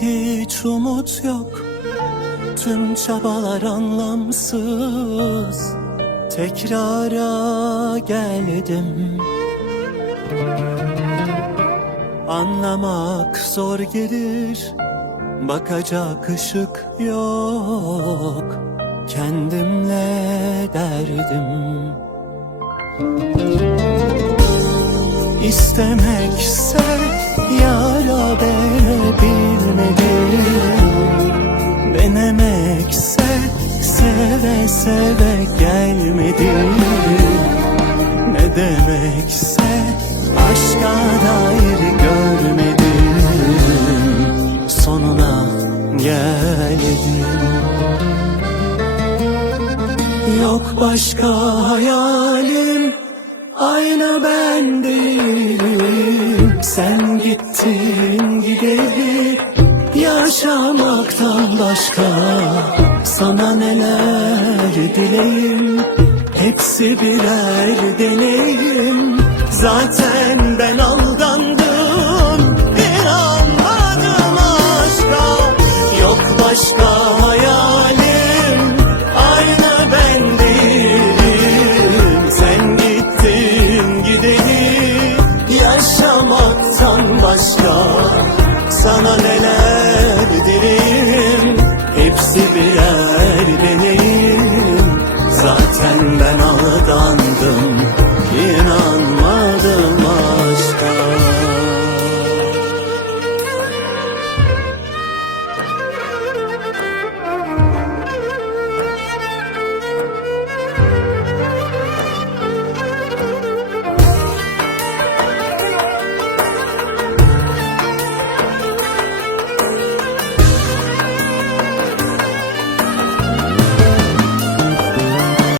Hiç umut yok. Tüm çabalar anlamsız. Tekrara geldim. Anlamak zor gelir. Bakacak ışık yok. Kendimle derdim. İstemekse yara Denemekse seve seve gelmedim Ne demekse aşka dair görmedim Sonuna geldim Yok başka hayalim Aynı ben değilim. Sen gittin Başka Sana neler dileyim? Hepsi birer deneyim. Zaten ben aldandım İnanmadım aşka. Yok başka hayalim Aynı ben değilim. Sen gittin gideli Yaşamaktan başka. Sana neler sevdadan